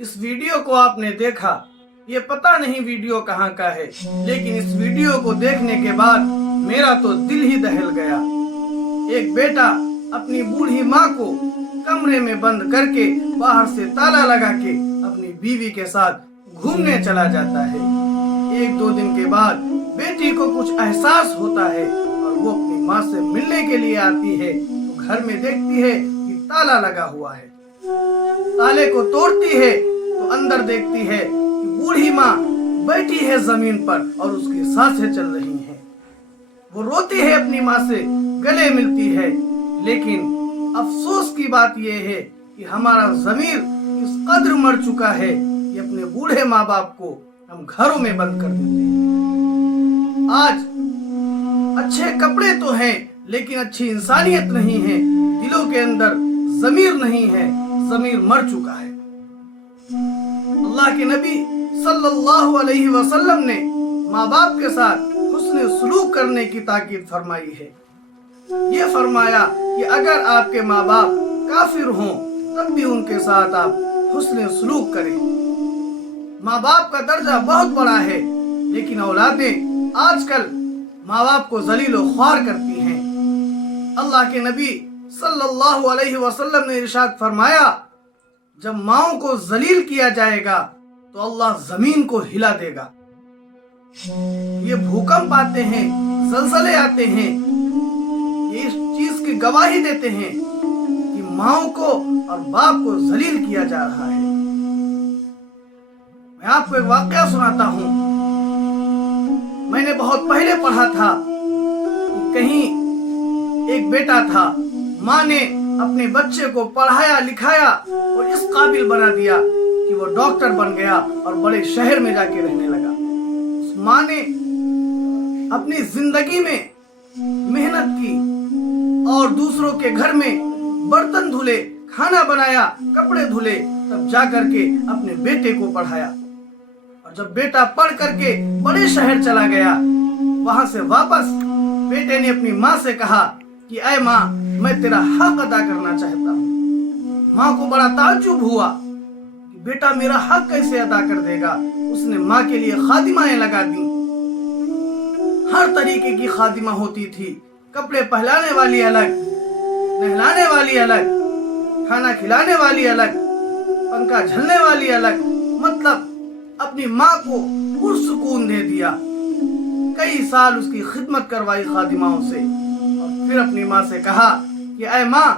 इस वीडियो को आपने देखा, ये पता नहीं वीडियो कहाँ का है, लेकिन इस वीडियो को देखने के बाद मेरा तो दिल ही दहल गया। एक बेटा अपनी बूढ़ी माँ को कमरे में बंद करके बाहर से ताला लगा के अपनी बीवी के साथ घूमने चला जाता है। एक दो दिन के बाद बेटी को कुछ एहसास होता है और वो अपनी माँ से मिलने के लिए आती है तो घर में देखती है कि ताला लगा हुआ है। ताले को तोड़ती है तो अंदर देखती है कि बूढ़ी माँ बैठी है जमीन पर और उसकी सांसें चल रही हैं। वो रोती है अपनी माँ से, गले मिलती है, लेकिन अफसोस की बात यह है कि हमारा ज़मीर इस कदर मर चुका है कि अपने बूढ़े माँ बाप को हम घरों में बंद कर देते हैं। आज अच्छे कपड़े तो हैं, लेकिन अच्छी इंसानियत नहीं है, दिलों के अंदर ज़मीर नहीं है, ज़मीर मर चुका है। अल्लाह के नबी सल्लल्लाहु अलैहि वसल्लम ने माँ बाप के साथ हुस्न सलूक करने की ताकीद फरमाई है। ये फरमाया कि अगर आपके माँ बाप काफिर हों तब भी उनके साथ आप हुस्न सलूक करें। माँ बाप का दर्जा बहुत बड़ा है, लेकिन औलादें आजकल माँ बाप को जलील व ख्वार करती हैं। अल्लाह के नबी सल्लल्लाहु अलैहि वसल्लम ने इरशाद फरमाया, जब माओं को जलील किया जाएगा तो अल्लाह जमीन को हिला देगा। ये भूकंप आते हैं, ज़लज़ले आते हैं, ये इस चीज की गवाही देते हैं कि माओं को और बाप को जलील किया जा रहा है। मैं आपको एक वाकया सुनाता हूँ। मैंने बहुत पहले पढ़ा था कि कहीं एक बेटा था, माँ ने अपने बच्चे को पढ़ाया लिखाया और इस काबिल बना दिया कि वो डॉक्टर बन गया और बड़े शहर में जाके रहने लगा। उस माँ ने अपनी जिंदगी में मेहनत की और दूसरों के घर में बर्तन धुले, खाना बनाया, कपड़े धुले, तब जा करके अपने बेटे को पढ़ाया। और जब बेटा पढ़ करके बड़े शहर चला गया, वहां से वापस बेटे ने अपनी माँ से कहा कि ऐ माँ, मैं तेरा हक अदा करना चाहता हूँ। माँ को बड़ा ताज्जुब हुआ कि बेटा मेरा हक कैसे अदा कर देगा। उसने माँ के लिए खादिमाएं लगा दी, हर तरीके की खादिमा होती थी। कपड़े पहनाने वाली अलग, नहलाने वाली अलग, खाना खिलाने वाली अलग, पंखा झलने वाली अलग, मतलब अपनी माँ को पुरसुकून दे दिया। कई साल उसकी खिदमत करवाई खादिमाओं से और फिर अपनी माँ से कहा कि ऐ माँ,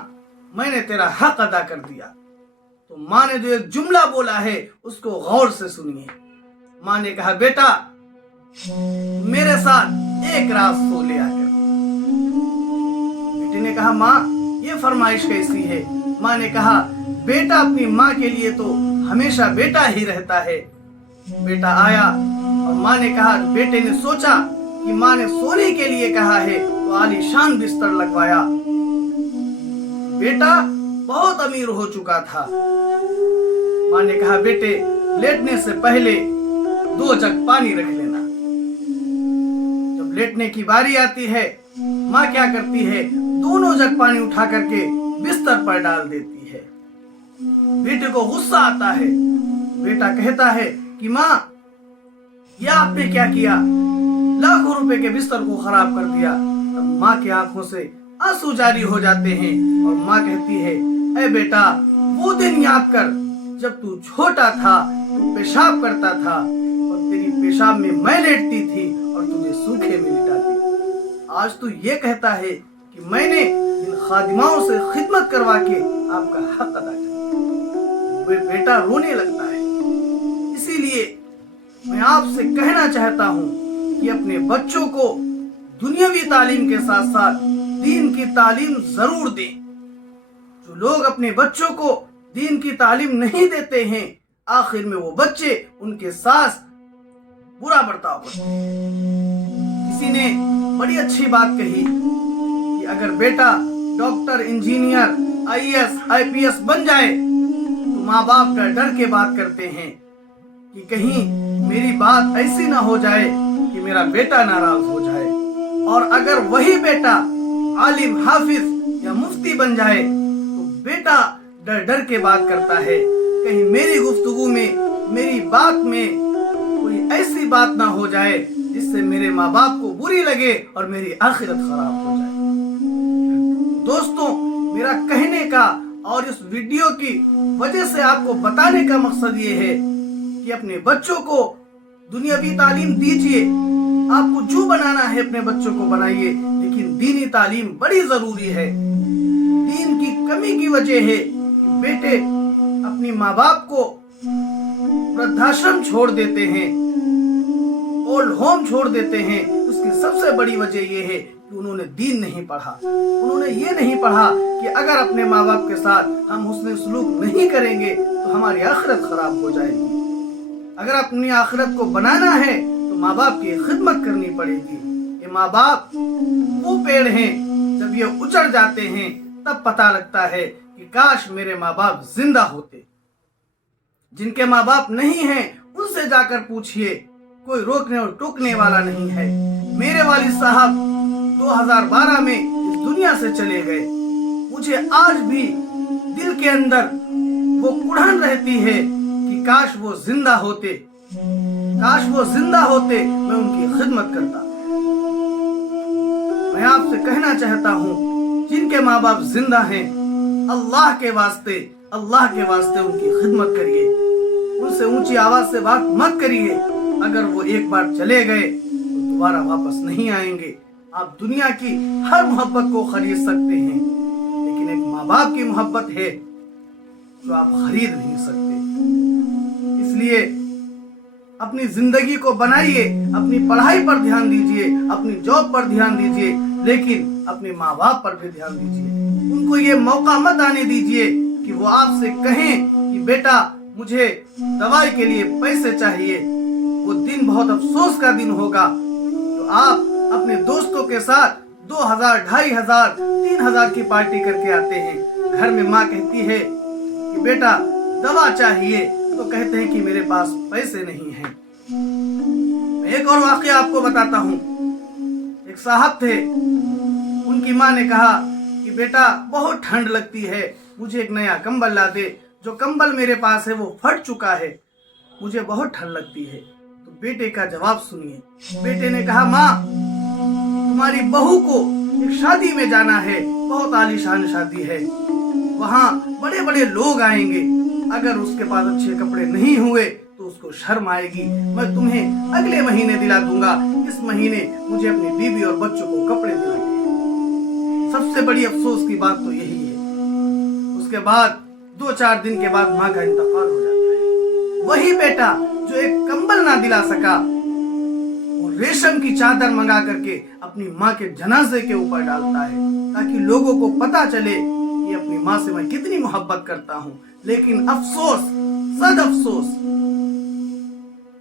मैंने तेरा हक अदा कर दिया। तो माँ ने जो एक जुमला बोला है उसको गौर से सुनिए। माँ ने कहा, बेटा मेरे साथ एक रात सो लिया कर। बेटे ने कहा, माँ ये फरमाइश कैसी है? माँ ने कहा, बेटा अपनी माँ के लिए तो हमेशा बेटा ही रहता है। बेटा आया और माँ ने कहा, बेटे ने सोचा कि माँ ने सोने के लिए कहा है तो आलीशान बिस्तर लगवाया। बेटा बहुत अमीर हो चुका था। माँ ने कहा, बेटे लेटने से पहले 2 जग पानी रख लेना। जब लेटने की बारी आती है, माँ क्या करती है, दोनों जग पानी उठा करके बिस्तर पर डाल देती है। बेटे को गुस्सा आता है, बेटा कहता है कि माँ, ये आपने क्या किया, लाखों रुपए के बिस्तर को खराब कर दिया। तब माँ की आंखों से आंसू जारी हो जाते हैं और माँ कहती है, ऐ बेटा, वो दिन याद कर जब तू छोटा था, तू पेशाब करता था और तेरी पेशाब में मैं लेटती थी और तुझे सूखे में लिटाती। आज तू ये कहता है कि मैंने इन खादिमाओं से खिदमत करवा के आपका हक अदा किया। वे बेटा रोने लगता है। इसीलिए मैं आपसे कहना चाहता हूँ कि अपने बच्चों को दुनियावी तालीम के साथ साथ दीन की तालीम जरूर दें। जो लोग अपने बच्चों को दीन की तालीम नहीं देते हैं, आखिर में वो बच्चे उनके साथ बुरा बर्ताव करते हैं। किसी ने बड़ी अच्छी बात कही कि अगर बेटा डॉक्टर, इंजीनियर, आईएएस, आईपीएस बन जाए तो माँ बाप डर डर के बात करते हैं कि कहीं मेरी बात ऐसी ना हो जाए कि मेरा बेटा नाराज हो जाए। और अगर वही बेटा आलिम, हाफिज या मुफ्ती बन जाए तो बेटा डर डर के बात करता है, कहीं मेरी गुफ्तगू में, मेरी बात में कोई ऐसी बात ना हो जाए जिससे मेरे माँ बाप को बुरी लगे और मेरी आखिरत खराब हो जाए। दोस्तों, मेरा कहने का और इस वीडियो की वजह से आपको बताने का मकसद ये है कि अपने बच्चों को दुनियावी तालीम दीजिए। आपको जो बनाना है अपने बच्चों को बनाइए, लेकिन दीनी तालीम बड़ी जरूरी है। दीन की कमी की वजह है कि बेटे अपनी माँ बाप को वृद्धाश्रम छोड़ देते हैं, ओल्ड होम छोड़ देते हैं। उसकी सबसे बड़ी वजह यह है कि उन्होंने दीन नहीं पढ़ा। उन्होंने ये नहीं पढ़ा कि अगर अपने माँ बाप के साथ हम हुस्न सलूक नहीं करेंगे तो हमारी आखिरत खराब हो जाएगी। अगर अपनी आखिरत को बनाना है तो माँ बाप की खिदमत करनी पड़ेगी। ये माँ बाप वो पेड़ हैं, जब ये उजड़ जाते हैं तब पता लगता है कि काश मेरे माँ बाप जिंदा होते। जिनके माँ बाप नहीं हैं उनसे जाकर पूछिए, कोई रोकने और टोकने वाला नहीं है। मेरे वालिद साहब 2012 में इस दुनिया से चले गए। मुझे आज भी दिल के अंदर वो कुढ़न रहती है कि काश वो जिंदा होते, काश वो जिंदा होते, मैं उनकी खिदमत करता। मैं आपसे कहना चाहता हूँ, जिनके माँ बाप जिंदा हैं, अल्लाह के वास्ते उनकी खिदमत करिए। उनसे ऊंची आवाज से बात मत करिए। अगर वो एक बार चले गए तो दोबारा वापस नहीं आएंगे। आप दुनिया की हर मोहब्बत को खरीद सकते हैं, लेकिन एक माँ बाप की मोहब्बत है जो आप खरीद नहीं सकते। इसलिए अपनी जिंदगी को बनाइए, अपनी पढ़ाई पर ध्यान दीजिए, अपनी जॉब पर ध्यान दीजिए, लेकिन अपने माँ बाप पर भी ध्यान दीजिए। उनको ये मौका मत आने दीजिए कि वो आपसे कहें कि बेटा मुझे दवाई के लिए पैसे चाहिए। वो दिन बहुत अफसोस का दिन होगा तो आप अपने दोस्तों के साथ 2000, 2500, 3000 की पार्टी करके आते हैं। घर में माँ कहती है कि बेटा दवा चाहिए, तो कहते हैं कि मेरे पास पैसे नहीं हैं। मैं एक और वाकया आपको बताता हूँ। एक साहब थे, उनकी माँ ने कहा कि बेटा बहुत ठंड लगती है, मुझे एक नया कंबल ला दे। जो कंबल मेरे पास है वो फट चुका है, मुझे बहुत ठंड लगती है। तो बेटे का जवाब सुनिए। बेटे ने कहा, माँ तुम्हारी बहू को एक शादी में जाना है, बहुत आलीशान शादी है, वहाँ बड़े बड़े लोग आएंगे। अगर उसके पास अच्छे कपड़े नहीं हुए तो उसको शर्म आएगी। मैं तुम्हें अगले महीने दिला दूंगा, इस महीने मुझे अपनी बीवी और बच्चों को कपड़े दिलाएंगे। सबसे बड़ी अफसोस की बात तो यही है। उसके बाद 2-4 दिन के बाद माँ का इंतकाल हो जाता है। वही बेटा जो एक कंबल ना दिला सका, वो रेशम की चादर मंगा करके अपनी माँ के जनाजे के ऊपर डालता है, ताकि लोगों को पता चले कि अपनी माँ से मैं कितनी मोहब्बत करता हूँ। लेकिन अफसोस, सद अफसोस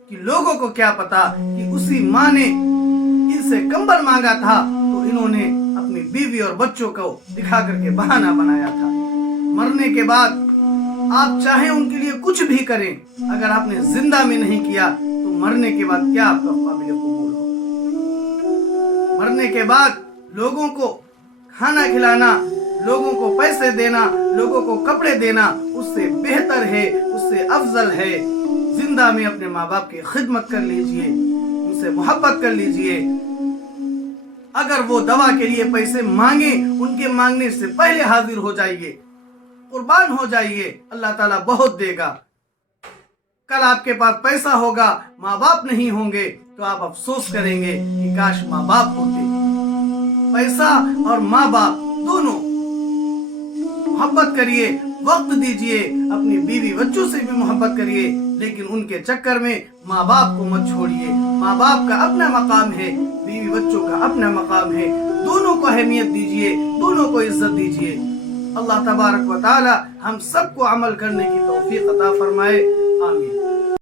कि लोगों को क्या पता कि उसी माँ ने इनसे कंबल मांगा था तो इन्होंने अपनी बीवी और बच्चों को दिखा करके बहाना बनाया था। मरने के बाद आप चाहे उनके लिए कुछ भी करें, अगर आपने जिंदा में नहीं किया तो मरने के बाद क्या आपका काबिल कबूल हो। मरने के बाद लोगों को खाना खिलाना, लोगों को पैसे देना, लोगों को कपड़े देना उससे बेहतर है, उससे अफजल है जिंदा में अपने माँ बाप की खिदमत कर लीजिए, उनसे मोहब्बत कर लीजिए। अगर वो दवा के लिए पैसे मांगे, उनके मांगने से पहले हाजिर हो जाइए, कुर्बान हो जाइए, अल्लाह ताला बहुत देगा। कल आपके पास पैसा होगा, माँ बाप नहीं होंगे, तो आप अफसोस करेंगे कि काश माँ बाप होते। पैसा और माँ बाप दोनों, मोहब्बत करिए, वक्त दीजिए, अपनी बीवी बच्चों से भी मोहब्बत करिए, लेकिन उनके चक्कर में माँ बाप को मत छोड़िए। माँ बाप का अपना मकाम है, बीवी बच्चों का अपना मकाम है, दोनों को अहमियत दीजिए, दोनों को इज्जत दीजिए। अल्लाह तबारक व तआला हम सबको अमल करने की तौफीक अता फरमाए। आमीन।